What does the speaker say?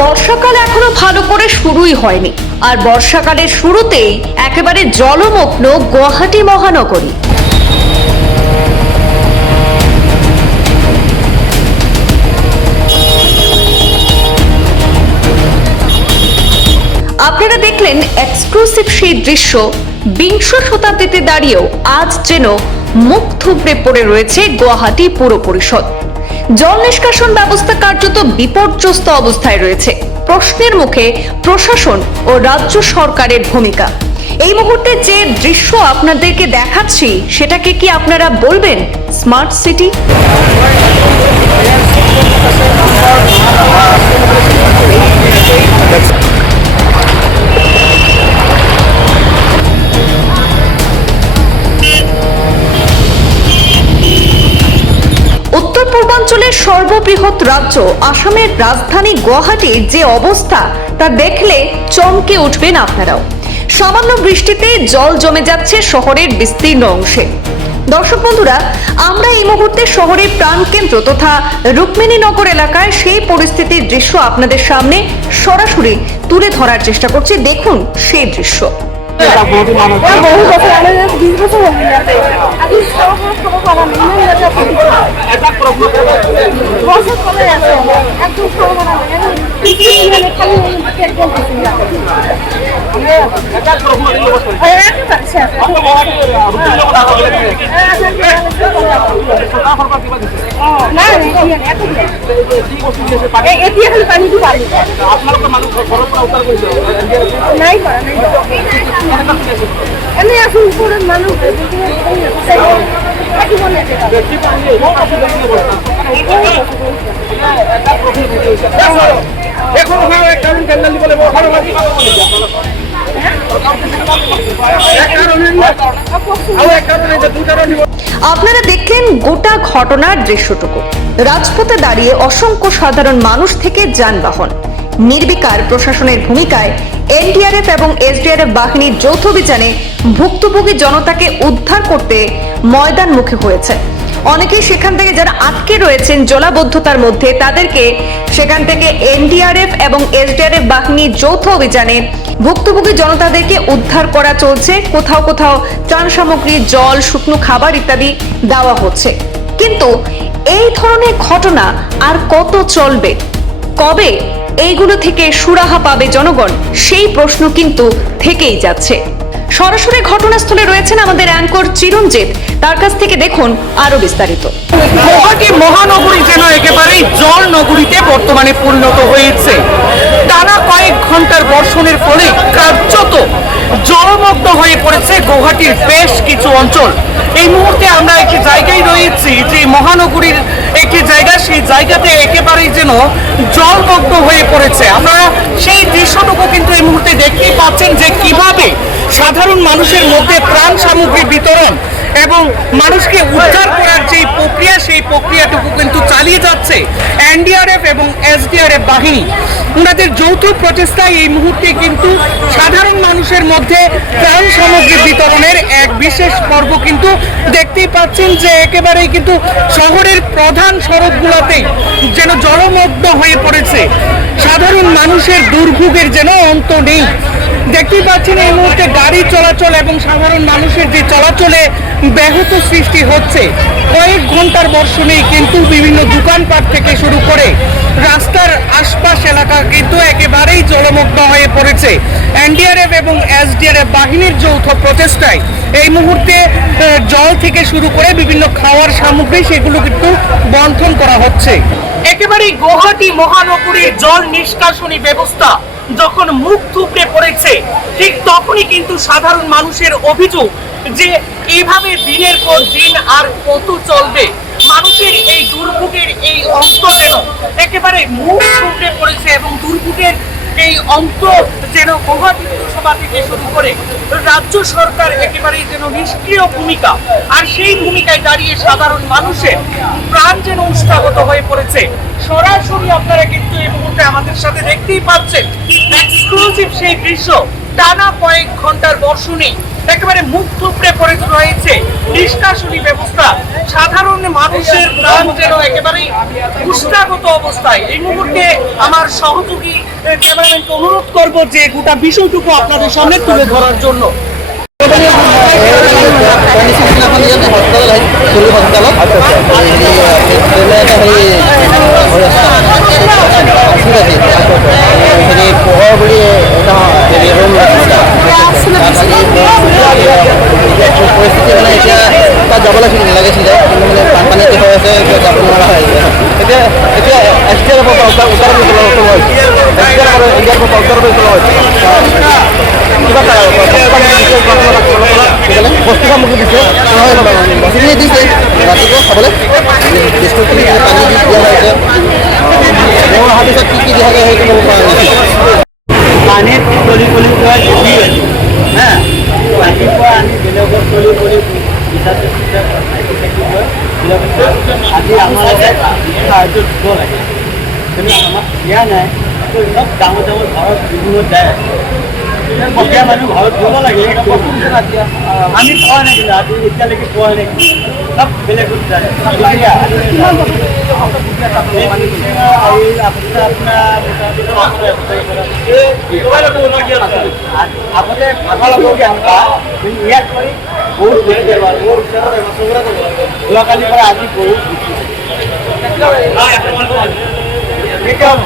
বর্ষাকাল এখনো ভালো করে শুরুই হয়নি, আর বর্ষাকালের শুরুতেই একেবারে জলমগ্ন গুয়াহাটি মহানগরী। আপনারা দেখলেন এক্সক্লুসিভ সেই দৃশ্য। বিংশ শতাব্দীতে দাঁড়িয়েও আজ যেন মুখ থুবড়ে পড়ে রয়েছে গুয়াহাটি পুর পরিষদ। জল নিষ্কাশন ব্যবস্থা কার্যত বিপর্যস্ত অবস্থায় রয়েছে। প্রশ্নের মুখে প্রশাসন ও রাজ্য সরকারের ভূমিকা। এই মুহূর্তে যে দৃশ্য আপনাদেরকে দেখাচ্ছি, সেটাকে কি আপনারা বলবেন স্মার্ট সিটি? উত্তর পূর্বাঞ্চলের সর্ববৃহৎ রাজ্য আসামের রাজধানী গুয়াহাটির যে অবস্থা, তা দেখলে চমকে উঠবেন আপনারাও। সামান্য বৃষ্টিতে জল জমে যাচ্ছে শহরের বিস্তীর্ণ অংশে। দর্শক বন্ধুরা, আমরা এই মুহূর্তে শহরের প্রাণকেন্দ্র তথা রুক্মিণীনগর এলাকায় সেই পরিস্থিতির দৃশ্য আপনাদের সামনে সরাসরি তুলে ধরার চেষ্টা করছি। দেখুন সেই দৃশ্য। এনে আসুন উপরের মানুষ আপনারা দেখলেন গোটা ঘটনার দৃশ্যটুকু। রাজপথে দাঁড়িয়ে অসংখ্য সাধারণ মানুষ থেকে যানবাহন। নির্বিকার প্রশাসনের ভূমিকায় এনডিআরএফ এবং এসডিআরএফ বাহিনীর যৌথ অভিযানে ভুক্তভোগী জনতাকে উদ্ধার করতে ময়দান মুখে হয়েছে। অনেকেই সেখান থেকে যারা আটকে রয়েছেন জলাবদ্ধতার মধ্যে, তাদেরকে সেখান থেকে এনডিআরএফ এবং এসডিআরএফ বাহিনীর যৌথ অভিযানে ভুক্তভোগী জনতাদেরকে উদ্ধার করা চলছে। কোথাও কোথাও ত্রাণ সামগ্রী, জল, শুকনো খাবার ইত্যাদি দেওয়া হচ্ছে। কিন্তু এই ধরনের ঘটনা আর কত চলবে? কবে এইগুলো থেকে সুরাহা পাবে জনগণ? সেই প্রশ্ন কিন্তু থেকেই যাচ্ছে। সরাসরি ঘটনাস্থলে রয়েছেন আমাদের অ্যাঙ্কর চিরঞ্জিত। তার কাছ থেকে দেখুন আরো বিস্তারিত। গুয়াহাটি মহানগরী যেন একেবারেই জল নগরীতে বর্তমানে পরিণত হয়েছে। টানা কয়েক ঘন্টার বর্ষণের ফলে কার্যত জলমগ্ন হয়ে পড়েছে গুয়াহাটির বেশ কিছু অঞ্চল। এই মুহূর্তে আমরা একটি জায়গায় রয়েছি, যে মহানগরীর একটি জায়গা, সেই জায়গাতে একেবারেই যেন জলমগ্ন হয়ে পড়েছে। আপনারা সেই দৃশ্যটুকু কিন্তু এই মুহূর্তে দেখতেই পাচ্ছেন, যে কিভাবে সাধারণ মানুষের মধ্যে ত্রাণ সামগ্রী বিতরণ এবং মানুষকে উদ্ধার করার যে প্রক্রিয়া, সেই প্রক্রিয়াটুকু কিন্তু চালিয়ে যাচ্ছে এনডিআরএফ এবং এসডিআরএফ বাহিনী। ওনাদের যৌথ প্রচেষ্টায় এই মুহূর্তে কিন্তু সাধারণ মানুষের মধ্যে ত্রাণ সামগ্রী বিতরণের এক বিশেষ পর্ব কিন্তু দেখতেই পাচ্ছেন, যে একেবারেই কিন্তু শহরের প্রধান সড়কগুলোতেই যেন জলমগ্ন হয়ে পড়েছে। সাধারণ মানুষের দুর্ভোগের যেন অন্ত নেই। দেখতেই পাচ্ছেন এই মুহূর্তে গাড়ি চলাচল এবং সাধারণ মানুষের যে চলাচলে ব্যাহত সৃষ্টি হচ্ছে। কয়েক ঘন্টার বর্ষণেই কিন্তু বিভিন্ন দোকানপাট থেকে শুরু করে রাস্তার আশপাশ এলাকা কিন্তু একেবারেই জলমগ্ন হয়ে পড়েছে। এনডিআরএফ এবং এসডিআরএফ বাহিনীর যৌথ প্রচেষ্টায় এই মুহূর্তে জল থেকে শুরু করে বিভিন্ন খাওয়ার সামগ্রী, সেগুলো কিন্তু বন্টন করা হচ্ছে। একেবারেই গুয়াহাটি মহানগরীর জল নিষ্কাশনী ব্যবস্থা যখন মুখ থুবড়ে পড়েছে, ঠিক তখনই কিন্তু সাধারণ মানুষের অভিযোগ যে এইভাবে দিনের পর দিন আর কত চলবে। মানুষের এই দুর্ভোগের এই অন্ত যেন একেবারে মুখ থুবড়ে পড়েছে, এবং দুর্ভোগের এই অন্ত যেন গুয়াহাটি পৌরসভা থেকে শুরু করে রাজ্য সরকার একেবারেই যেন নিষ্ক্রিয় ভূমিকা, আর সেই ভূমিকায় দাঁড়িয়ে সাধারণ মানুষের প্রাণ যেন উষ্ণাগত হয়ে পড়েছে। সরাসরি আপনারা কিন্তু এই মুহূর্তে আমাদের সাথে দেখতেই পাচ্ছেন এক্সক্লুসিভ সেই দৃশ্য। টানা কয়েক ঘন্টার বর্ষণে একেবারে মুখ থুবড়ে পড়ে রয়েছে নিষ্কাশনী ব্যবস্থা। সাধারণ মানুষের প্রাণ যেন একেবারেই উষ্ণাগত অবস্থায়। এই মুহূর্তে আমার সহযোগী ক্যামেরাম্যানকে অনুরোধ করব যে গোটা বিষয়টুকু আপনাদের সামনে তুলে ধরার জন্য। পৰিস্থিতি মানে এতিয়া তাত যাব লাগিছিলে কিন্তু মানে বানপানীতে হৈ আছে এতিয়া যাব নোৱাৰা হৈ আছে এতিয়া এছডিআৰ পৰা উত্তৰ ইণ্ডিয়াৰ পৰা উত্তৰ কিবা বস্তু সামগ্ৰী দিছে বস্তুখিনি দিছে ৰাতিপুৱা খাবলৈ বিস্কুটখিনি পানী দি দিয়া হৈছে মোৰ অহাৰ পিছত কি দিয়া যায় সেইটো ক'ব পৰা নাই পানীত তলি তলি যোৱা হ্যাঁ ৰাতিপুৱা আমি বেলেগৰ তলি তলি আজি আমাৰ সাহায্য দিব লাগে কিন্তু আমাক দিয়া নাই চব ডাঙৰ ডাঙৰ ঘৰত বিভিন্ন যায় দুখীয়া মানুহ ঘৰত দিব লাগে আমি পোৱা নাই কিন্তু আজি এতিয়ালৈকে পোৱা নাই চব বেলেগত যায় আগতে ভাষা ল'বগৈ ইয়াত কৰি বহুত বেছি যোৱাকালিৰ পৰা আজি বহুত কেতিয়াও